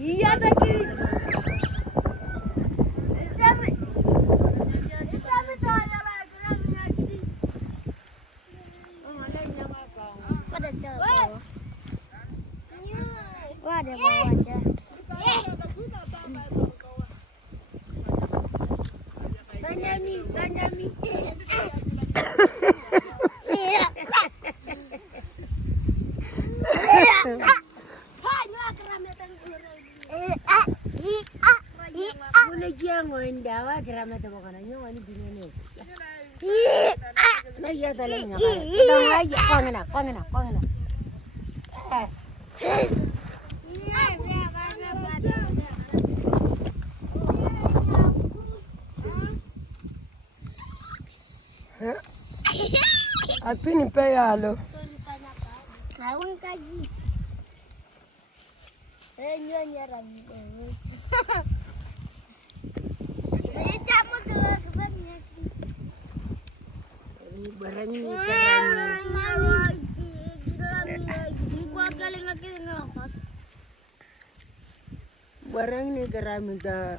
Iya tadi. Ada bawa aja. Tanyami. Dawa keramat mo kana yung ano binyo. Naya talaga. Kongana. Api ni payalo. Awang kaji. Nyonya rabi. Barang ni karami da